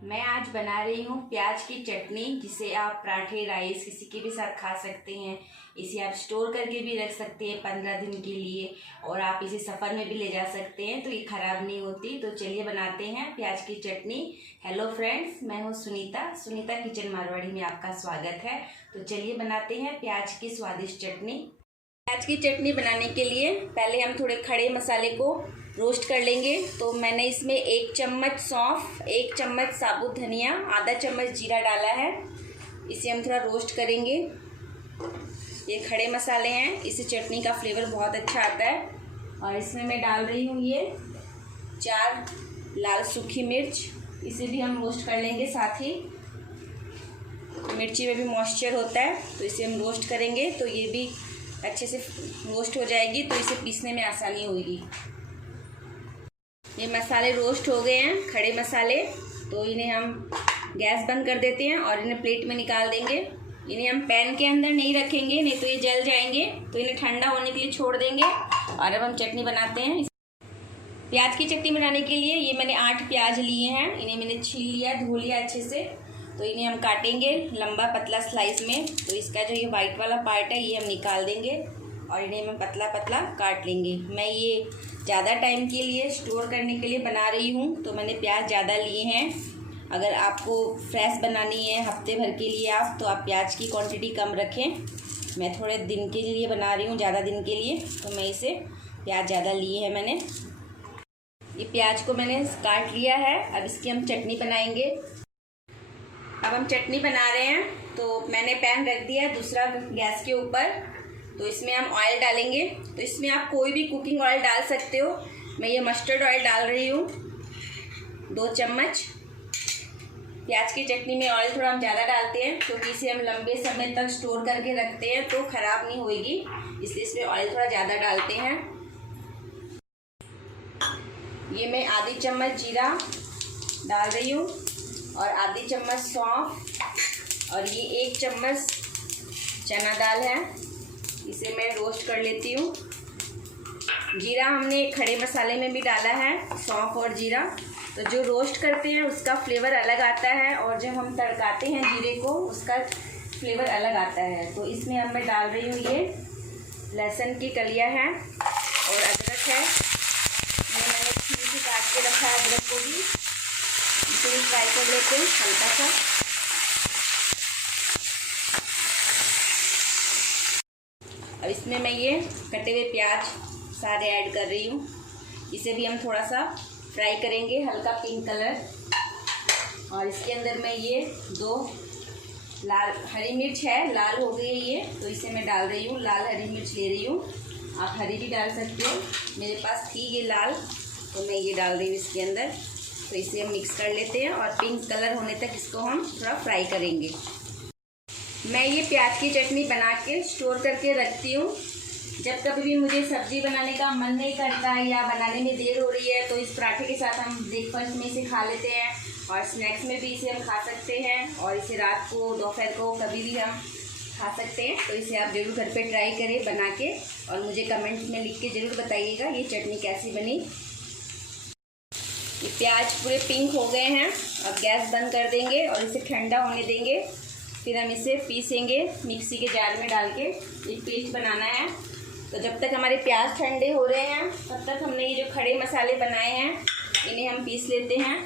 मैं आज बना रही हूँ प्याज की चटनी, जिसे आप पराठे, राइस किसी के भी साथ खा सकते हैं। इसे आप स्टोर करके भी रख सकते हैं 15 दिन के लिए, और आप इसे सफ़र में भी ले जा सकते हैं तो ये ख़राब नहीं होती। तो चलिए बनाते हैं प्याज की चटनी। हेलो फ्रेंड्स, मैं हूँ सुनीता किचन मारवाड़ी में आपका स्वागत है। तो चलिए बनाते हैं प्याज की स्वादिष्ट चटनी। प्याज की चटनी बनाने के लिए पहले हम थोड़े खड़े मसाले को रोस्ट कर लेंगे। तो मैंने इसमें 1 चम्मच सौंफ, 1 चम्मच साबुत धनिया, आधा चम्मच जीरा डाला है। इसे हम थोड़ा रोस्ट करेंगे। ये खड़े मसाले हैं, इससे चटनी का फ्लेवर बहुत अच्छा आता है। और इसमें मैं डाल रही हूँ ये 4 लाल सूखी मिर्च, इसे भी हम रोस्ट कर लेंगे। साथ ही मिर्ची में भी मॉइस्चर होता है, तो इसे हम रोस्ट करेंगे तो ये भी अच्छे से रोस्ट हो जाएगी, तो इसे पीसने में आसानी होगी। ये मसाले रोस्ट हो गए हैं, खड़े मसाले। तो इन्हें हम गैस बंद कर देते हैं और इन्हें प्लेट में निकाल देंगे। इन्हें हम पैन के अंदर नहीं रखेंगे, नहीं तो ये जल जाएंगे। तो इन्हें ठंडा होने के लिए छोड़ देंगे। और अब हम चटनी बनाते हैं। प्याज की चटनी बनाने के लिए ये मैंने 8 प्याज लिए हैं। इन्हें मैंने छील लिया, धो लिया अच्छे से। तो इन्हें हम काटेंगे लंबा पतला स्लाइस में। तो इसका जो ये वाइट वाला पार्ट है ये हम निकाल देंगे और इन्हें हम पतला पतला काट लेंगे। मैं ये ज़्यादा टाइम के लिए स्टोर करने के लिए बना रही हूँ, तो मैंने प्याज ज़्यादा लिए हैं। अगर आपको फ्रेश बनानी है हफ्ते भर के लिए तो आप प्याज की क्वांटिटी कम रखें। मैं थोड़े दिन के लिए बना रही हूँ, ज़्यादा दिन के लिए, तो मैं इसे प्याज ज़्यादा लिए हैं मैंने। ये प्याज को मैंने काट लिया है। अब इसकी हम चटनी बनाएंगे। अब हम चटनी बना रहे हैं। तो मैंने पैन रख दिया है दूसरा गैस के ऊपर। तो इसमें हम ऑयल डालेंगे। तो इसमें आप कोई भी कुकिंग ऑयल डाल सकते हो। मैं ये मस्टर्ड ऑयल डाल रही हूँ 2 चम्मच। प्याज की चटनी में ऑयल थोड़ा हम ज़्यादा डालते हैं, क्योंकि इसे हम लंबे समय तक स्टोर करके रखते हैं तो ख़राब नहीं होएगी, इसलिए इसमें ऑयल थोड़ा ज़्यादा डालते हैं। ये मैं आधी चम्मच जीरा डाल रही हूँ और आधी चम्मच सौंफ, और ये 1 चम्मच चना दाल है। इसे मैं रोस्ट कर लेती हूँ। जीरा हमने खड़े मसाले में भी डाला है, सौंफ और जीरा। तो जो रोस्ट करते हैं उसका फ्लेवर अलग आता है, और जब हम तड़काते हैं जीरे को उसका फ्लेवर अलग आता है। तो इसमें अब मैं डाल रही हूँ ये लहसुन की कलियाँ हैं और अदरक है। मैंने छील के काट के रखा है अदरक को भी। इसे भी फ्राई कर लेते हैं हल्का सा। अब इसमें मैं ये कटे हुए प्याज सारे ऐड कर रही हूँ। इसे भी हम थोड़ा सा फ्राई करेंगे, हल्का पिंक कलर। और इसके अंदर मैं ये 2 लाल हरी मिर्च है, लाल हो गई है ये, तो इसे मैं डाल रही हूँ। लाल हरी मिर्च ले रही हूँ, आप हरी भी डाल सकते हो। मेरे पास थी ये लाल, तो मैं ये डाल रही हूँ इसके अंदर। तो इसे हम मिक्स कर लेते हैं और पिंक कलर होने तक इसको हम थोड़ा फ्राई करेंगे। मैं ये प्याज की चटनी बना के स्टोर करके रखती हूँ। जब कभी भी मुझे सब्ज़ी बनाने का मन नहीं करता है या बनाने में देर हो रही है, तो इस पराठे के साथ हम ब्रेकफास्ट में इसे खा लेते हैं, और स्नैक्स में भी इसे हम खा सकते हैं, और इसे रात को, दोपहर को कभी भी हम खा सकते हैं। तो इसे आप ज़रूर घर पे ट्राई करें बना के, और मुझे कमेंट्स में लिख के ज़रूर बताइएगा ये चटनी कैसी बनी। ये प्याज पूरे पिंक हो गए हैं। अब गैस बंद कर देंगे और इसे ठंडा होने देंगे। फिर हम इसे पीसेंगे मिक्सी के जार में डाल के। एक पेस्ट बनाना है। तो जब तक हमारे प्याज ठंडे हो रहे हैं तब तक हमने ये जो खड़े मसाले बनाए हैं इन्हें हम पीस लेते हैं।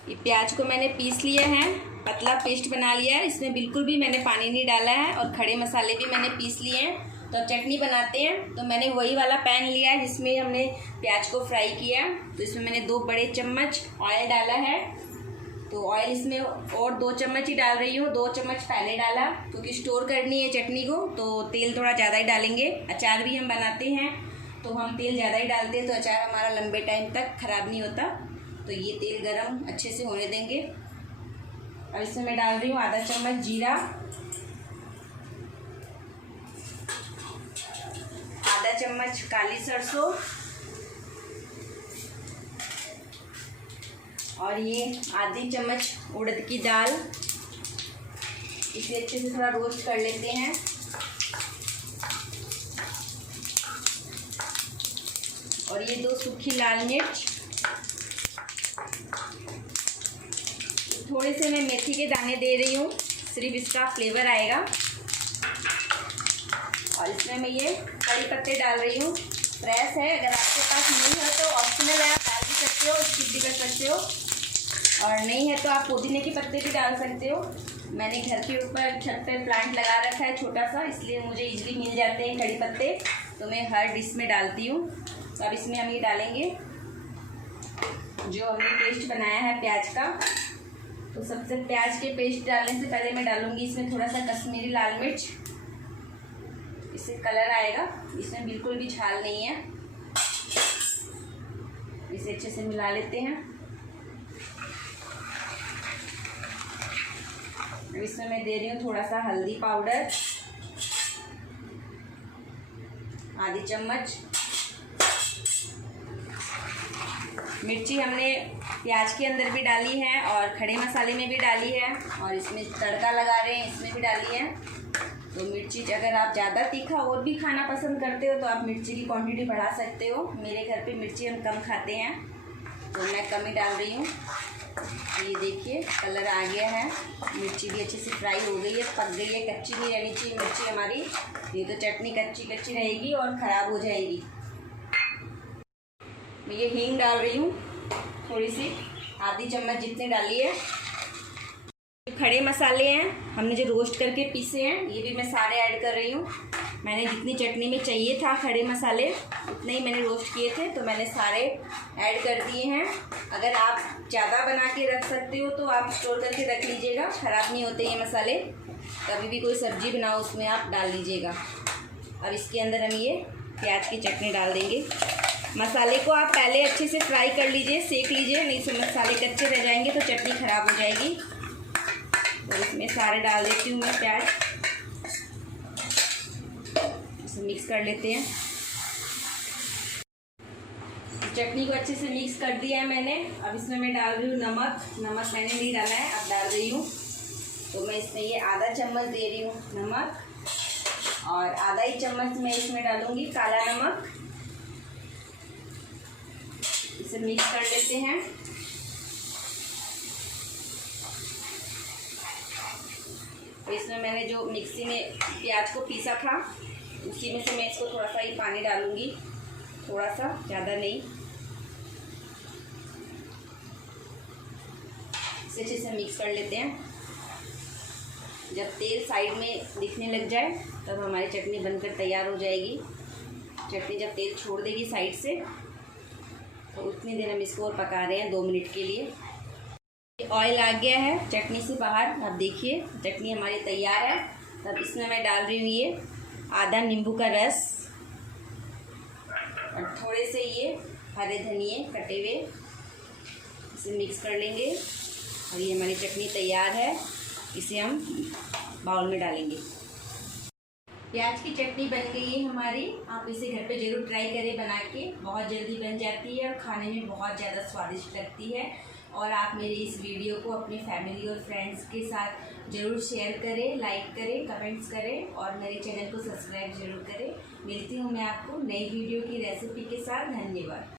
ये प्याज को मैंने पीस लिया है, पतला पेस्ट बना लिया है। इसमें बिल्कुल भी मैंने पानी नहीं डाला है, और खड़े मसाले भी मैंने पीस लिए हैं। तो अब चटनी बनाते हैं। तो मैंने वही वाला पैन लिया है जिसमें हमने प्याज को फ्राई किया। तो इसमें मैंने 2 बड़े चम्मच ऑयल डाला है। तो ऑयल इसमें और 2 चम्मच ही डाल रही हूँ। 2 चम्मच पहले डाला, क्योंकि स्टोर करनी है चटनी को, तो तेल थोड़ा ज़्यादा ही डालेंगे। अचार भी हम बनाते हैं तो हम तेल ज़्यादा ही डालते हैं, तो अचार हमारा लंबे टाइम तक ख़राब नहीं होता। तो ये तेल गरम अच्छे से होने देंगे। अब इसमें मैं डाल रही हूँ आधा चम्मच जीरा, आधा चम्मच काली सरसों, और ये आधी चम्मच उड़द की दाल। इसे अच्छे से थोड़ा रोस्ट कर लेते हैं। और ये 2 सूखी लाल मिर्च, थोड़े से मैं मेथी के दाने दे रही हूँ, सिर्फ इसका फ्लेवर आएगा। और इसमें मैं ये कड़ी पत्ते डाल रही हूँ, फ्रेश है, अगर आपके पास नहीं है तो ऑप्शनल है, आप डाल भी सकते हो, स्किप भी कर सकते हो, और नहीं है तो आप पुदीने के पत्ते भी डाल सकते हो। मैंने घर के ऊपर छत पे प्लांट लगा रखा है छोटा सा, इसलिए मुझे इजीली मिल जाते हैं कड़ी पत्ते, तो मैं हर डिश में डालती हूँ। तो अब इसमें हम ये डालेंगे जो हमने पेस्ट बनाया है प्याज का। तो सबसे प्याज के पेस्ट डालने से पहले मैं डालूँगी इसमें थोड़ा सा कश्मीरी लाल मिर्च, इससे कलर आएगा, इसमें बिल्कुल भी झाल नहीं है। इसे अच्छे से मिला लेते हैं। अब इसमें मैं दे रही हूँ थोड़ा सा हल्दी पाउडर, आधी चम्मच। मिर्ची हमने प्याज के अंदर भी डाली है और खड़े मसाले में भी डाली है, और इसमें तड़का लगा रहे हैं इसमें भी डाली है। तो मिर्ची अगर आप ज़्यादा तीखा और भी खाना पसंद करते हो तो आप मिर्ची की क्वांटिटी बढ़ा सकते हो। मेरे घर पे मिर्ची हम कम खाते हैं तो मैं कम ही डाल रही हूँ। ये देखिए कलर आ गया है, मिर्ची भी अच्छे से फ्राई हो गई है, पक गई है, कच्ची नहीं रहनी चाहिए मिर्ची हमारी, ये तो चटनी कच्ची कच्ची रहेगी और ख़राब हो जाएगी। मैं ये हींग डाल रही हूँ थोड़ी सी, आधी चम्मच जितने डाली है। खड़े मसाले हैं हमने जो रोस्ट करके पीसे हैं, ये भी मैं सारे ऐड कर रही हूँ। मैंने जितनी चटनी में चाहिए था खड़े मसाले उतने ही मैंने रोस्ट किए थे, तो मैंने सारे ऐड कर दिए हैं। अगर आप ज़्यादा बना के रख सकते हो तो आप स्टोर करके रख लीजिएगा, ख़राब नहीं होते ये मसाले। कभी भी कोई सब्ज़ी बनाओ उसमें आप डाल लीजिएगा। अब इसके अंदर हम ये प्याज की चटनी डाल देंगे। मसाले को आप पहले अच्छे से फ्राई कर लीजिए, सेक लीजिए, नहीं तो मसाले कच्चे रह जाएंगे तो चटनी ख़राब हो जाएगी। और इसमें सारे डाल देती हूँ मैं प्याज, इसे मिक्स कर लेते हैं। चटनी को अच्छे से मिक्स कर दिया है मैंने। अब इसमें मैं डाल रही हूँ नमक। नमक मैंने नहीं डाला है, अब डाल रही हूँ। तो मैं इसमें ये आधा चम्मच दे रही हूँ नमक, और आधा ही चम्मच मैं इसमें डालूँगी काला नमक। इसे मिक्स कर लेते हैं। तो इसमें मैंने जो मिक्सी में प्याज को पीसा था उसी में से मैं इसको थोड़ा सा ही पानी डालूंगी, थोड़ा सा, ज़्यादा नहीं। इसे अच्छे से मिक्स कर लेते हैं। जब तेल साइड में दिखने लग जाए तब हमारी चटनी बनकर तैयार हो जाएगी। चटनी जब तेल छोड़ देगी साइड से तो उतनी देर हम इसको और पका रहे हैं 2 मिनट के लिए। ऑयल आ गया है चटनी से बाहर। अब देखिए चटनी हमारी तैयार है। तब इसमें मैं डाल रही हूँ ये आधा नींबू का रस और थोड़े से ये हरे धनिए कटे हुए, इसे मिक्स कर लेंगे। और ये हमारी चटनी तैयार है, इसे हम बाउल में डालेंगे। प्याज की चटनी बन गई है हमारी। आप इसे घर पे ज़रूर ट्राई करें बना के, बहुत जल्दी बन जाती है और खाने में बहुत ज़्यादा स्वादिष्ट लगती है। और आप मेरी इस वीडियो को अपनी फैमिली और फ्रेंड्स के साथ ज़रूर शेयर करें, लाइक करें, कमेंट्स करें और मेरे चैनल को सब्सक्राइब ज़रूर करें। मिलती हूँ मैं आपको नई वीडियो की रेसिपी के साथ। धन्यवाद।